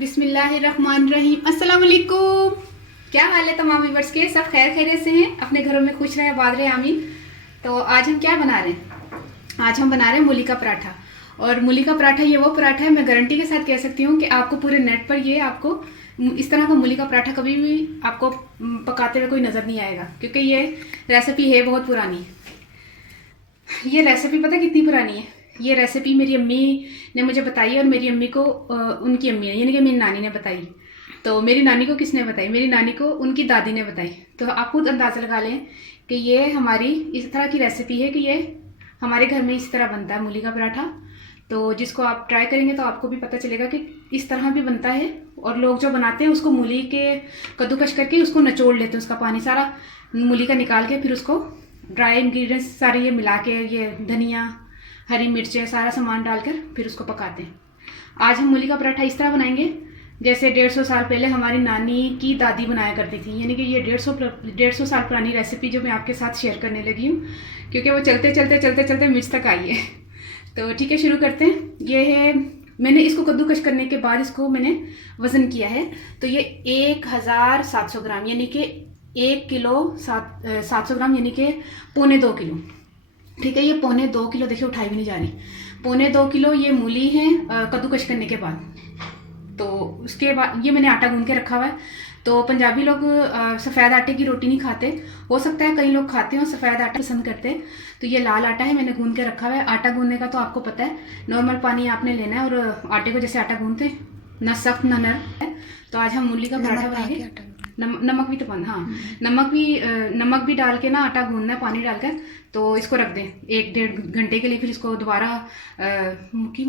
बिस्मिल्लाहिर्रहमानिर्रहीम। अस्सलाम वालेकुम। क्या हाल है तमाम व्यूअर्स के? सब खैर खैरियत से हैं, अपने घरों में खुश रहें, आबाद रहें, आमीन। तो आज हम क्या बना रहे हैं? आज हम बना रहे हैं मूली का पराठा। और मूली का पराठा ये वो पराठा है, मैं गारंटी के साथ कह सकती हूँ कि आपको पूरे नेट पर ये आपको इस तरह का मूली का पराठा कभी भी आपको पकाते हुए कोई नज़र नहीं आएगा, क्योंकि ये रेसिपी है बहुत पुरानी। ये रेसिपी पता कितनी पुरानी है? ये रेसिपी मेरी अम्मी ने मुझे बताई और मेरी अम्मी को उनकी अम्मी है, यानी कि मेरी नानी ने बताई। तो मेरी नानी को किसने बताई? मेरी नानी को उनकी दादी ने बताई। तो आप खुद अंदाज़ा लगा लें कि ये हमारी इस तरह की रेसिपी है कि ये हमारे घर में इस तरह बनता है मूली का पराठा। तो जिसको आप ट्राई करेंगे तो आपको भी पता चलेगा कि इस तरह भी बनता है। और लोग जो बनाते हैं उसको मूली के कद्दूकश करके उसको निचोड़ लेते हैं, उसका पानी सारा मूली का निकाल के फिर उसको ड्राई इंग्रेडिएंट्स सारे ये मिला के, ये धनिया, हरी मिर्चें, सारा सामान डालकर फिर उसको पकाते हैं। आज हम मूली का पराठा इस तरह बनाएंगे जैसे 150 साल पहले हमारी नानी की दादी बनाया करती थी। यानी कि ये 150 साल पुरानी रेसिपी जो मैं आपके साथ शेयर करने लगी हूँ, क्योंकि वो चलते चलते मुझ तक आई है। तो ठीक है, शुरू करते हैं। ये है, मैंने इसको कद्दूकश करने के बाद इसको मैंने वज़न किया है। तो ये 1700 ग्राम, यानी कि 1 किलो 700 ग्राम, यानी कि 1.25 किलो। ठीक है, ये 1.25 किलो, देखिए उठाई भी नहीं जा रही। 1.25 किलो ये मूली है कद्दूकश करने के बाद। तो उसके बाद ये मैंने आटा गूंद के रखा हुआ है। तो पंजाबी लोग सफ़ेद आटे की रोटी नहीं खाते, हो सकता है कई लोग खाते हैं और सफ़ेद आटा पसंद करते हैं। तो ये लाल आटा है, मैंने गूंद के रखा हुआ है। आटा गूंदने का तो आपको पता है, नॉर्मल पानी आपने लेना है और आटे को जैसे आटा गूंदते हैं, ना सख्त ना नरम है। तो आज हम मूली का पराठा बनाएंगे। नमक भी तो बंद, हाँ, नमक भी डाल के ना आटा गूंदना है पानी डालकर। तो इसको रख दें 1-1.5 घंटे के लिए। फिर इसको दोबारा मुक्की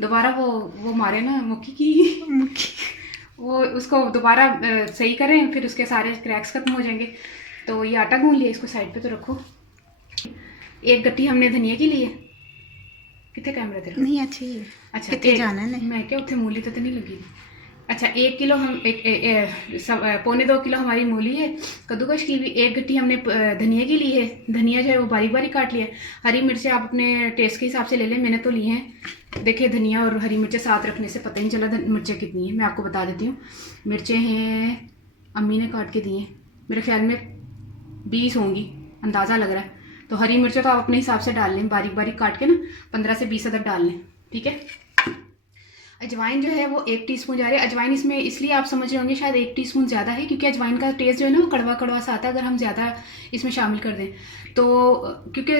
दोबारा वो मारे ना मुक्की वो उसको दोबारा सही करें, फिर उसके सारे क्रैक्स खत्म हो जाएंगे। तो ये आटा गूंद लिया, इसको साइड पे तो रखो। एक गट्टी हमने धनिया की ली है। कितने कैमरे तेरे? नहीं अच्छी है। अच्छा, कितने जाना है? मैं क्या उत्थे मूली तो नहीं लगी। अच्छा, 1 किलो हम 1.25 किलो हमारी मूली है कद्दूकश की भी। 1 गट्टी हमने धनिया की ली है। धनिया जो है वो बारीक बारीक काट लिया है। हरी मिर्चें आप अपने टेस्ट के हिसाब से ले लें, मैंने तो ली हैं। देखिए, धनिया और हरी मिर्चें साथ रखने से पता ही नहीं चला मिर्चें कितनी है। मैं आपको बता देती हूँ। मिर्चें हैं, अम्मी ने काट के दी हैं, मेरे ख्याल में 20 होंगी, अंदाज़ा लग रहा है। तो हरी मिर्चें तो आप अपने हिसाब से डाल लें, बारीक बारीक काट के ना 15 से 20 अदद डाल लें। ठीक है। अजवाइन जो है वो 1 टीस्पून जा रही है। अजवाइन इसमें इसलिए आप समझ रहे होंगे शायद 1 टीस्पून ज़्यादा है, क्योंकि अजवाइन का टेस्ट जो है ना वो कड़वा कड़वा सा आता है अगर हम ज़्यादा इसमें शामिल कर दें तो। क्योंकि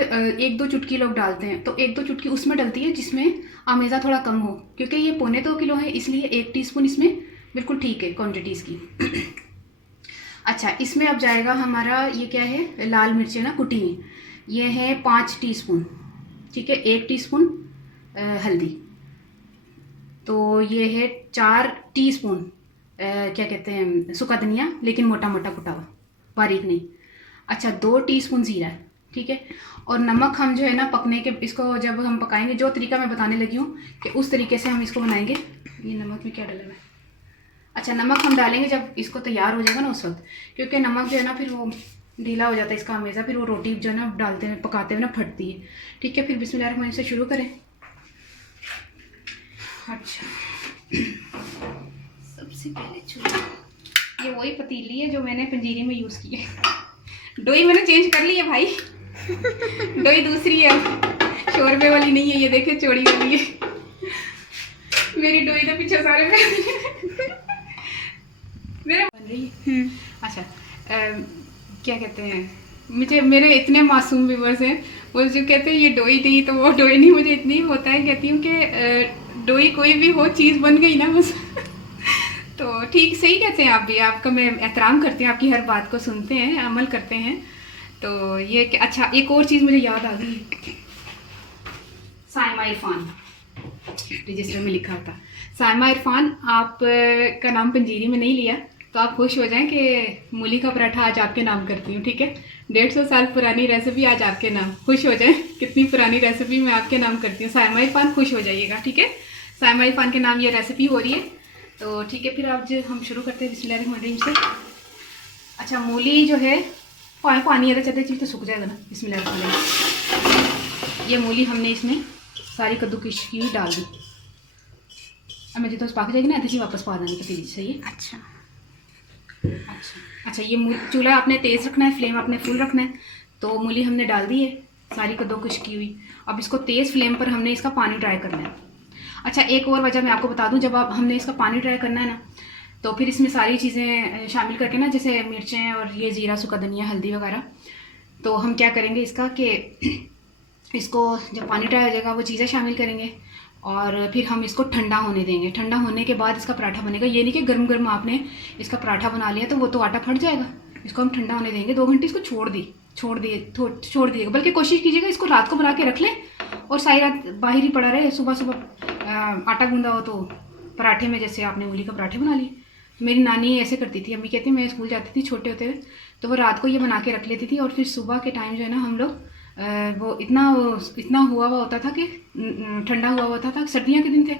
1-2 चुटकी लोग डालते हैं, तो 1-2 चुटकी उसमें डलती है जिसमें आमेज़ा थोड़ा कम हो। क्योंकि ये 1.25 किलो है, इसलिए 1 टीस्पून इसमें बिल्कुल ठीक है क्वान्टिटी इसकी। अच्छा, इसमें अब जाएगा हमारा, ये क्या है, लाल मिर्चें ना कुटी हुई, ये है 5 टीस्पून। ठीक है, 1 टीस्पून हल्दी। तो ये है 4 टीस्पून क्या कहते हैं, सूखा धनिया, लेकिन मोटा मोटा कुटा हुआ, बारीक नहीं। अच्छा, 2 टीस्पून जीरा है। ठीक है। और नमक हम जो है ना पकने के, इसको जब हम पकाएंगे, जो तरीका मैं बताने लगी हूँ कि उस तरीके से हम इसको बनाएंगे। ये नमक में क्या डाला है? अच्छा, नमक हम डालेंगे जब इसको तैयार हो जाएगा ना उस वक्त, क्योंकि नमक जो है ना फिर वो ढीला हो जाता है इसका हमेशा, फिर वो रोटी जो है ना डालते हुए पकाते हुए ना फटती है। ठीक है, फिर बिस्मिल्लाह से शुरू करें। अच्छा, सबसे पहले चूल्हा, ये वही पतीली है जो मैंने पंजीरी में यूज़ की है। डोई मैंने चेंज कर ली है भाई। डोई दूसरी है, शोरबे वाली नहीं है, ये देखे चौड़ी वाली है। मेरी डोई तो पीछे सारे मेरे बन रही है। अच्छा, क्या कहते हैं, मुझे मेरे इतने मासूम व्यूअर्स हैं, वो जो कहते हैं ये डोई नहीं तो वो डोई नहीं, मुझे इतनी होता है, कहती हूँ कि डोई कोई भी हो, चीज़ बन गई ना बस। तो ठीक, सही कहते हैं आप भी, आपका मैं एहतराम करती हूँ, आपकी हर बात को सुनते हैं, अमल करते हैं। तो ये अच्छा, एक और चीज़ मुझे याद आ गई, साइमा इरफान रजिस्टर में लिखा था। साइमा इरफान आप का नाम पंजीरी में नहीं लिया तो आप खुश हो जाएं कि मूली का पराठा आज आपके नाम करती हूँ। ठीक है, 150 साल पुरानी रेसिपी आज आपके नाम, खुश हो जाएं कितनी पुरानी रेसिपी मैं आपके नाम करती हूँ। साइमा इरफान खुश हो जाइएगा। ठीक है, साइमा इरफान के नाम ये रेसिपी हो रही है। तो ठीक है, फिर आज हम शुरू करते हैं बिस्मिल्लाहिर्रहमानिर्रहीम से। अच्छा, मूली जो है पानी अगर चलते चीज़ तो सूख जाएगा ना। बिस्मिल्लाहिर्रहमानिर्रहीम। ये मूली हमने इसमें सारी कद्दूकश की डाल दी। अब मैं जितना पक जाएगी ना ऐसे ही वापस पा देंगे पतीली। सही है। अच्छा अच्छा ये चूल्हा आपने तेज़ रखना है, फ्लेम आपने फुल रखना है। तो मूली हमने डाल दी है सारी कद्दूकस की हुई। अब इसको तेज़ फ्लेम पर हमने इसका पानी ड्राई करना है। अच्छा एक और वजह मैं आपको बता दूं, जब आप हमने इसका पानी ड्राई करना है ना, तो फिर इसमें सारी चीज़ें शामिल करके ना, जैसे मिर्चें और ये ज़ीरा, सूखा धनिया, हल्दी वगैरह, तो हम क्या करेंगे इसका कि इसको जब पानी ड्राई हो जाएगा वो चीज़ें शामिल करेंगे और फिर हम इसको ठंडा होने देंगे। ठंडा होने के बाद इसका पराठा बनेगा। ये नहीं कि गर्म गर्म आपने इसका पराठा बना लिया तो वो तो आटा फट जाएगा। इसको हम ठंडा होने देंगे, 2 घंटे इसको छोड़ दिएगा। बल्कि कोशिश कीजिएगा इसको रात को बना के रख लें और सारी रात बाहर ही पड़ा रहे। सुबह सुबह आटा गूंदा हो तो पराठे में, जैसे आपने मूली का पराठे बना लिए। मेरी नानी ऐसे करती थी। अम्मी कहती मैं स्कूल जाती थी छोटे होते हुए तो वो रात को ये बना के रख लेती थी और फिर सुबह के टाइम जो है ना हम लोग वो इतना हुआ हुआ होता था कि ठंडा हुआ होता था, सर्दियों के दिन थे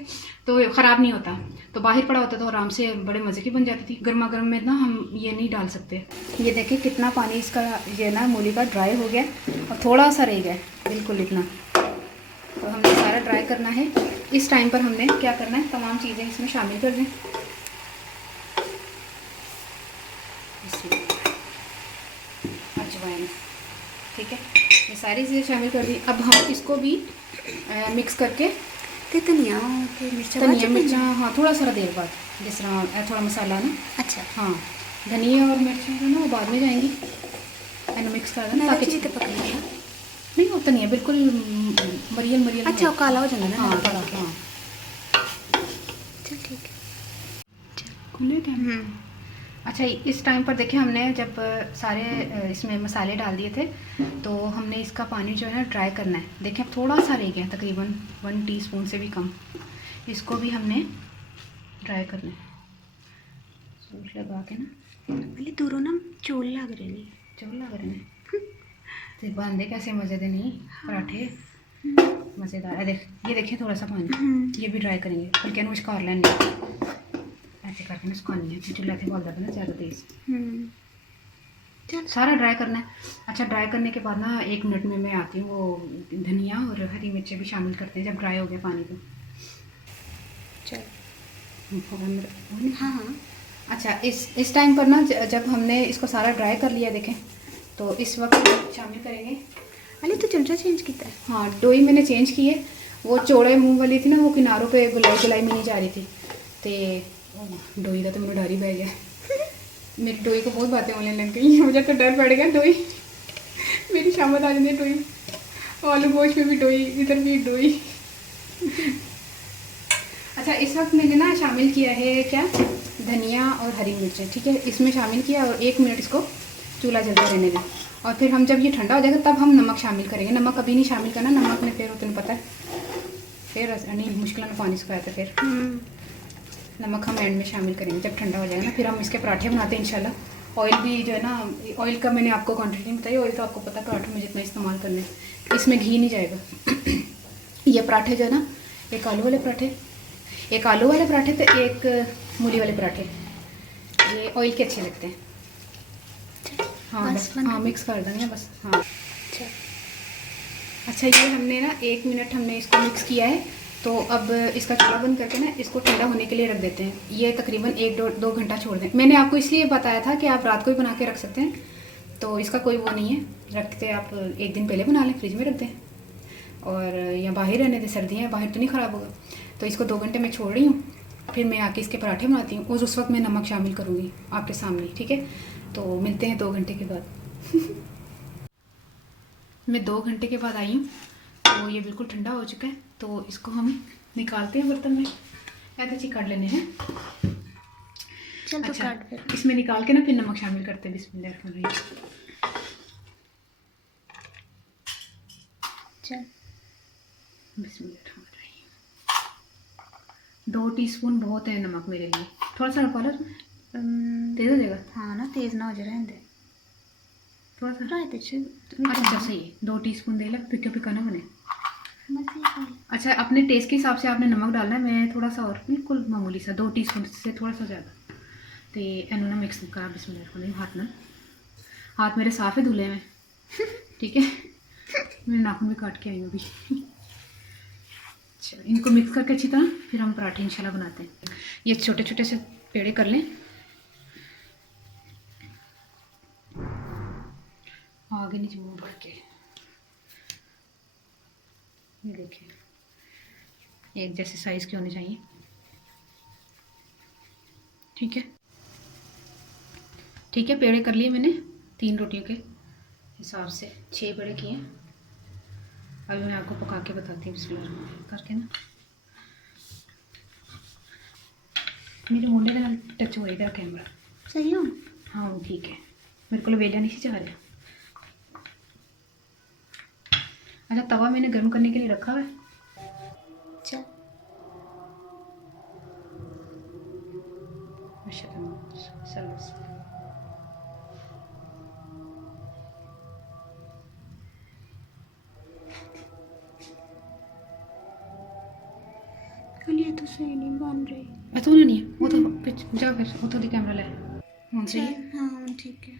तो ख़राब नहीं होता, तो बाहर पड़ा होता था आराम से बड़े मज़े की बन जाती थी। गर्मा गर्म में ना हम ये नहीं डाल सकते। ये देखिए कितना पानी इसका ये ना मूली का ड्राई हो गया और थोड़ा सा रह गया बिल्कुल इतना। तो हमने सारा ड्राई करना है। इस टाइम पर हमने क्या करना है, तमाम चीज़ें इसमें शामिल कर दें। अजवाइन, ठीक है, ये सारी चीज़ें शामिल कर दी। अब हम इसको भी मिक्स करके धनिया मिर्चा, हाँ थोड़ा सा देर बाद, जिस तरह थोड़ा मसाला ना। अच्छा हाँ धनिया और मिर्चा जो ना वो बाद में जाएंगी, मैंने मिक्स कर देना ताकि तो पकड़ेगा नहीं होता नहीं है बिल्कुल मरियल। अच्छा वो काला हो जाना ना। हाँ काला, हाँ चल ठीक है खुले थे। अच्छा इस टाइम पर देखिए हमने जब सारे इसमें मसाले डाल दिए थे तो हमने इसका पानी जो है ना ड्राई करना है। देखिए अब थोड़ा सा रह गया, तकरीबन 1 टीस्पून से भी कम। इसको भी हमने ड्राई करना है सूट लगा के ना। पहले दूरों ना चोल लग रहे नहीं, चोल लग रहे हैं तो बांधे कैसे मज़े दे नहीं पराठे मज़ेदार है। ये देखिए थोड़ा सा पानी, ये भी ड्राई करेंगे बल्कि कुछ कर लेंगे ऐसे करके ना सुखानी है चूल्हा थे बोल देते ना ज़्यादा तेज़। सारा ड्राई करना है। अच्छा ड्राई करने के बाद ना 1 मिनट में मैं आती हूँ, वो धनिया और हरी मिर्चें भी शामिल करते हैं जब ड्राई हो गया पानी तो। चल हाँ। अच्छा इस टाइम पर ना जब हमने इसको सारा ड्राई कर लिया देखें तो इस वक्त शामिल करेंगे। अरे तो चमचा चेंज किया है। हाँ डोई मैंने चेंज की है, वो चौड़े मुँह वाली थी ना, वो किनारों पे गुलाई में नहीं जा रही थी तो डोई का तो मेरा डर ही बह गया। मेरी डोई को बहुत बातें होने लग गई, मुझे तो डर पड़ गया। डोई मेरी शामत आ जाती है डोई, आलू गोश्त में भी डोई, इधर भी डोई। अच्छा इस वक्त मैंने ना शामिल किया है क्या, धनिया और हरी मिर्चें, ठीक है, इसमें शामिल किया और 1 मिनट इसको चूल्हा जलता रहने दें। और फिर हम जब ये ठंडा हो जाएगा तब हम नमक शामिल करेंगे। नमक कभी नहीं शामिल करना, नमक ने फिर तुम्हें पता है फिर नहीं मुश्किल में पानी सुखाया था। फिर नमक हम एंड में शामिल करेंगे जब ठंडा हो जाएगा ना, फिर हम इसके पराठे बनाते हैं इंशाल्लाह। ऑयल भी जो है ना, ऑयल का मैंने आपको क्वांटिटी बताई, ऑयल तो आपको पता है पराठों में जितना इस्तेमाल करना है, इसमें घी नहीं जाएगा। ये पराठे जो है ना, एक आलू वाले पराठे तो एक मूली वाले पराठे, ये ऑयल के अच्छे लगते हैं। हाँ बस हाँ मिक्स कर देंगे बस। हाँ अच्छा ये हमने ना 1 मिनट हमने इसको मिक्स किया है तो अब इसका चूल्हा बंद करके ना इसको ठंडा होने के लिए रख देते हैं। ये तकरीबन 1-2 घंटा छोड़ दें। मैंने आपको इसलिए बताया था कि आप रात को ही बना के रख सकते हैं, तो इसका कोई वो नहीं है, रखते आप 1 दिन पहले बना लें, फ्रिज में रख दें और या बाहर रहने दें, सर्दियाँ बाहर तो नहीं ख़राब होगा। तो इसको 2 घंटे मैं छोड़ रही हूँ, फिर मैं आके इसके पराठे बनाती हूँ और उस वक्त मैं नमक शामिल करूँगी आपके सामने, ठीक है। तो मिलते हैं 2 घंटे के बाद। मैं 2 घंटे के बाद आई हूँ तो ये बिल्कुल ठंडा हो चुका है, तो इसको हम निकालते हैं बर्तन में, ऐसे ही काट लेने हैं। चल तो अच्छा काट फिर। इसमें निकाल के ना फिर नमक शामिल करते हैं। बिस्मिल्लाह चल 2 टीस्पून बहुत है नमक मेरे लिए, थोड़ा सा रखवा लो, तेज़ हो जाएगा। हाँ ना तेज़ ना हो जाए, रहने दे थोड़ा सा। अच्छा सही है, 2 टीस्पून दे लग, फिक्का फिक्का ना बने। अच्छा अपने टेस्ट के हिसाब से आपने नमक डालना है, मैं थोड़ा सा और बिल्कुल मामूली सा 2 टीस्पून से थोड़ा सा ज़्यादा। तो इन्हों ना मिक्स करा बिस्मिल्लाह। हाथ मेरे साफ़ है धुले में, ठीक है, मेरे नाखून भी काट के आई हूँ अभी। चलो इनको मिक्स करके अच्छी तरह फिर हम पराठे इंशाल्लाह बनाते हैं। ये छोटे छोटे से पेड़े कर लें, आगे नीचे मुँह भर के। ये देखिए एक जैसे साइज़ के होने चाहिए। ठीक है, ठीक है, पेड़े कर लिए मैंने 3 रोटियों के हिसाब से 6 पेड़े किए। अभी मैं आपको पका के बताती हूँ बिस्मिल्लाह करके ना। मेरे मुंडे के नाल टच हो रहा कैमरा। सही हो? हाँ ठीक है, मेरे को वेलिया नहीं जा रहा। अच्छा तवा मैंने गर्म करने के लिए रखा हुआ है। चल ये तो सही नहीं बन रही। मैं तो नहीं है वो तो जा फिर वो तो कैमरा ले हाँ सही है। हाँ ठीक है।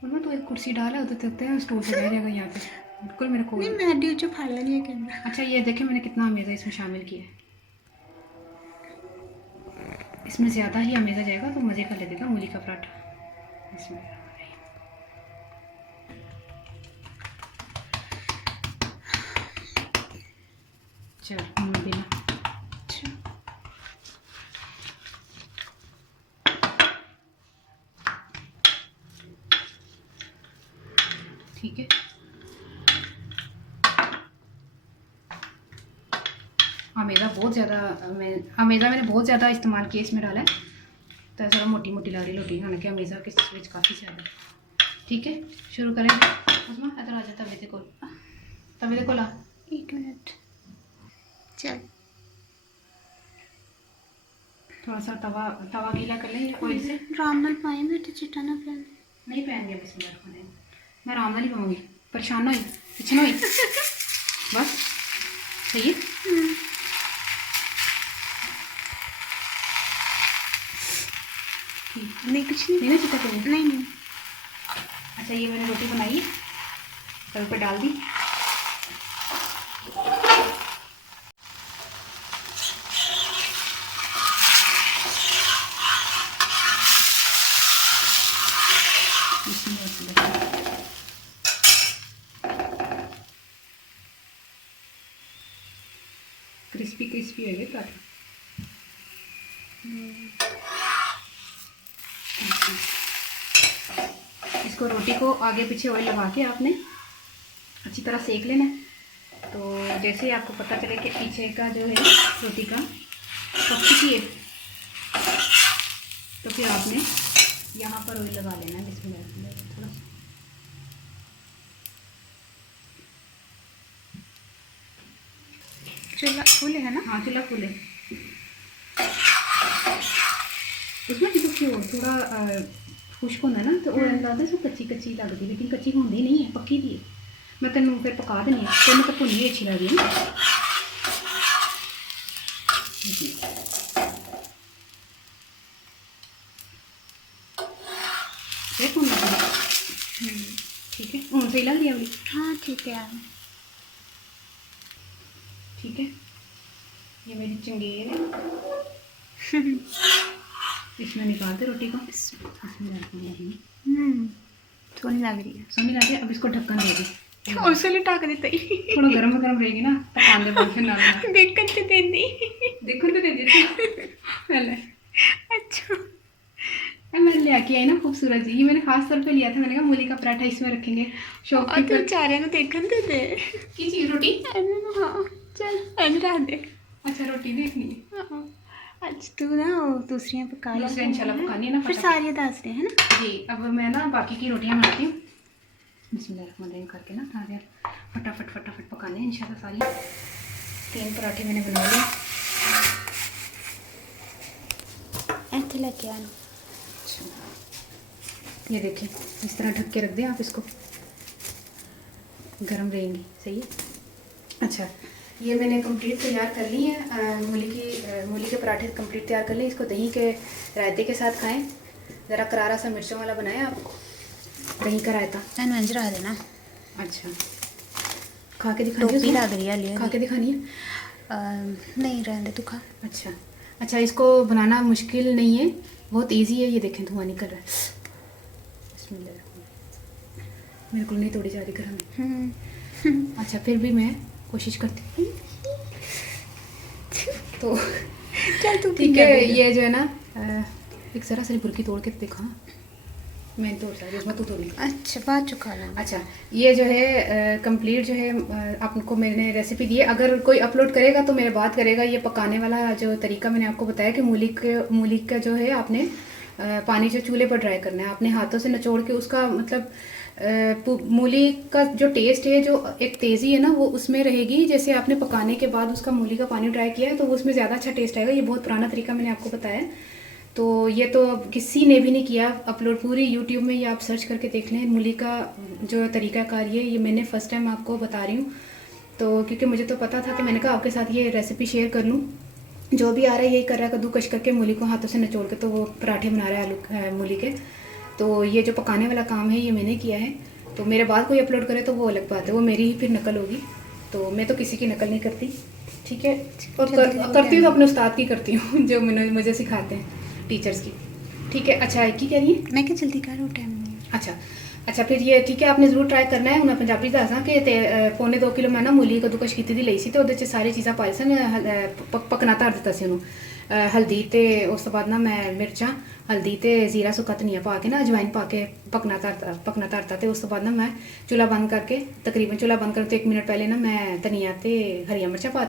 और मैं तो एक कुर्सी डाला उधर तक है स्टोर पे रह जाएगा यहाँ पे बिल्कुल मेरे को। नहीं मैं ड्यू जो फाड़ लिया कैमरा। अच्छा ये देखें मैंने कितना अमेज़ा इसमें शामिल किया है। इसमें ज़्यादा ही अमेज़ा जाएगा तो मज़े का लगेगा मूली का पराठा इसमें। चल बिना ठीक है। अमेज़ा बहुत ज़्यादा अमेज़ा मैंने बहुत ज़्यादा इस्तेमाल किया इसमें डाला है तो ऐसा मोटी मोटी ला रही रोटी खाने के अमेज़ा के स्विच काफ़ी ज़्यादा। ठीक है शुरू करें। उसमें इधर आ जा तवे को ला 1 मिनट। चल थोड़ा सा तवा गीला कर लें ऑयल से। आराम नाल पाए बेटे चिट्टा ना पैन। नहीं पहन गया बिस्मिल्लाह मैं आराम नाल ही पाऊँगी। परेशान ना हुई पीछे ना हुई बस सही है। नहीं कुछ नहीं। नहीं ना चिट्टा करें नहीं। अच्छा ये मैंने रोटी बनाई तवे पे डाल दी। क्रिस्पी क्रिस्पी है ये पराठा। इसको रोटी को आगे पीछे ऑयल लगा के आपने अच्छी तरह सेक लेना है। तो जैसे ही आपको पता चले कि पीछे का जो है रोटी का पक चुकी है तो फिर आपने यहाँ पर ऑयल लगा लेना है। इसमें थोड़ा सा चूल्हा फूले है ना? हाँ चूल्हा फूले। उसमें जो क्यों थोड़ा खुश्क होना ना तो वो लगता है कच्ची कच्ची लगती लेकिन कच्ची होंदी नहीं है पक्की दी है। मैं तेन फिर पका देनी है फिर मैं तो भुनी अच्छी लगती है ना। ठीक है हूँ सही लग रही है। हाँ ठीक है यार। ठीक है ये मेरी चंगेर है इसमें निकाल दे रोटी को। सोनी लग रही है। सोनी लग रही है। अब इसको ढक्कन दे दी उसने ढक दिता ही थोड़ा गर्म गर्म रहेगी ना पकाने दे बाद ना देखन तो दे दी पहले। अच्छा मैंने ले आके आई ना खूबसूरत जी। ये मैंने खास तौर पे लिया था। मैंने कहा मूली का पराठा इसमें रखेंगे शौक और तो चारे ने देखन तो दे की चीज रोटी। हाँ चल अंदर दे। अच्छा रोटी देखनी है। हाँ अच्छा तू ना दूसरियाँ पका ले। दूसरी इंशाल्लाह पकानी है ना फिर सारी दस रहे हैं ना जी। अब मैं ना बाकी की रोटियां बनाती हूँ बिस्मिल्लाह करके ना सारे फटाफट फटाफट पकाने इंशाल्लाह। सारी 3 पराठे मैंने बना लिए। ऐसे लेके आना। ये देखिए इस तरह ढक के रख दें आप इसको गर्म रहेंगी। सही है। अच्छा ये मैंने कंप्लीट तैयार कर ली है मूली के पराठे कंप्लीट तैयार कर लिए। इसको दही के रायते के साथ खाएं। ज़रा करारा सा मिर्चों वाला बनाया आप दही का रायता। मंजरा देना। अच्छा खा के दिखानी है। लग रही है खा के दिखानी है। नहीं रहने दे, तू खा। अच्छा अच्छा, इसको बनाना मुश्किल नहीं है, बहुत इजी है। ये देखें धुआं निकल रहा है। बिस्मिल्लाह। मेरे को नहीं तोड़ी जा रही घर में। अच्छा फिर भी मैं कोशिश करती हूँ। तो चल तू ठीक है, ये जो है ना एक ज़रा सी बुरकी तोड़ के देखो। हाँ मैं तोड़ सकती हूँ, तू तोड़ी। अच्छा बाद जो खा लेना। अच्छा ये जो है कंप्लीट जो है आपको मैंने रेसिपी दी है। अगर कोई अपलोड करेगा तो मेरे बात करेगा। ये पकाने वाला जो तरीका मैंने आपको बताया कि मूली का जो है आपने पानी जो चूल्हे पर ड्राई करना है, आपने हाथों से निचोड़ के उसका मतलब मूली का जो टेस्ट है, जो एक तेज़ी है ना, वो उसमें रहेगी। जैसे आपने पकाने के बाद उसका मूली का पानी ड्राई किया है तो उसमें ज़्यादा अच्छा टेस्ट आएगा। ये बहुत पुराना तरीका मैंने आपको बताया। तो ये तो अब किसी ने भी नहीं किया अपलोड, पूरी यूट्यूब में ये आप सर्च करके देख लें। मूली का जो तरीकाकार ये मैंने फ़र्स्ट टाइम आपको बता रही हूँ। तो क्योंकि मुझे तो पता था, तो मैंने कहा आपके साथ ये रेसिपी शेयर कर लूँ। जो भी आ रहा है यही कर रहा है, कद्दूकश करके मूली को हाथों से निचोड़ के तो वो पराठे बना रहा है आलू मूली के। तो ये जो पकाने वाला काम है ये मैंने किया है। तो मेरे बाद कोई अपलोड करे तो वो अलग बात है, वो मेरी ही फिर नकल होगी। तो मैं तो किसी की नकल नहीं करती, ठीक है। और करती हूँ तो अपने उस्ताद की करती हूँ जो मुझे सिखाते हैं, टीचर्स की, ठीक है। अच्छा एक ही कह रही है, मैं क्या जल्दी कर रहा टाइम नहीं। अच्छा अच्छा फिर ये ठीक है, आपने जरूर ट्राई करना है। मैं पंजाबी दसा कि 1.25 किलो मैं ना मूली कद्दूकश की दी लई सी, तो ਉਹਦੇ 'ਚ सारी चीज़ां पाई सन, पकना धर दिता सी ਉਹਨੂੰ। हल्दी तो उस तो बाद ना मैं मिर्चा, हल्दी तो जीरा सुक्का धनिया पा के ना अजवाइन पा के पकना धरता। तो उस तो बाद ना मैं चूल्हा बंद करके, तकरीबन चूल्हा बंद करने तो 1 मिनट पहले ना मैं धनिया तो हरिया मिर्चा पा,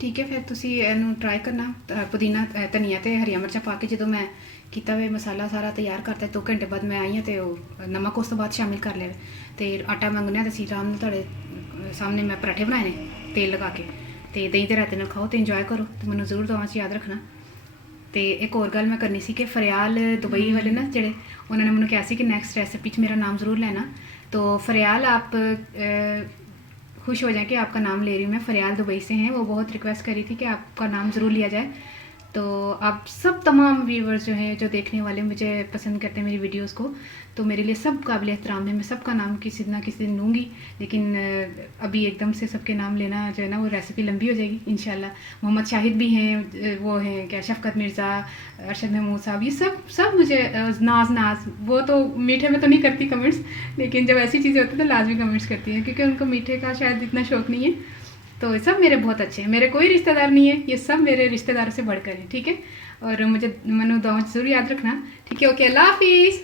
ठीक है। फिर तुसी ਇਹਨੂੰ ट्राई करना। पुदीना धनिया तो हरिया मिर्चा पा के जो मैं किया हुआ मसाला सारा तैयार करता, 2 घंटे बाद मैं आई हाँ। तो नमक उस तो बाद शामिल कर लिया। तो आटा मैं गुन्निया तो सी आराम थोड़े सामने मैं पराठे बनाए ने तेल लगा के। तो दही ते रायते नाल खाओ तो इंजॉय करो। तो मैंने जरूर दुआवां 'च याद रखना। तो एक और गल मैं करनी सी कि फरियाल दुबई वाले ना जेडे, उन्होंने मैंने कहा कि नैक्सट रेसिपी मेरा नाम ज़रूर लेना। तो फरियाल आप खुश हो जाए कि आपका नाम ले रही हूँ मैं। फरियाल दुबई से हैं, वो बहुत रिक्वेस्ट करी थी कि आपका नाम ज़रूर लिया जाए। तो आप सब तमाम व्यूवर्स जो हैं, जो देखने वाले मुझे पसंद करते हैं मेरी वीडियोस को, तो मेरे लिए सब काबिल एहतराम है। मैं सबका नाम किसी ना किसी दिन लूँगी, लेकिन अभी एकदम से सबके नाम लेना जो है ना, वो रेसिपी लंबी हो जाएगी इंशाल्लाह। मोहम्मद शाहिद भी हैं, वो हैं क्या शफ़क़त मिर्ज़ा, अरशद महमूद साहब, ये सब मुझे नाज वो तो मीठे में तो नहीं करती कमेंट्स, लेकिन जब ऐसी चीज़ें होती हैं तो लाजमी कमेंट्स करती हैं, क्योंकि उनको मीठे का शायद इतना शौक़ नहीं है। तो सब मेरे बहुत अच्छे हैं, मेरे कोई रिश्तेदार नहीं है, ये सब मेरे रिश्तेदारों से बढ़कर हैं, ठीक है। और मुझे दुआओं ज़रूर याद रखना, ठीक है। ओके, अल्लाह हाफिज़।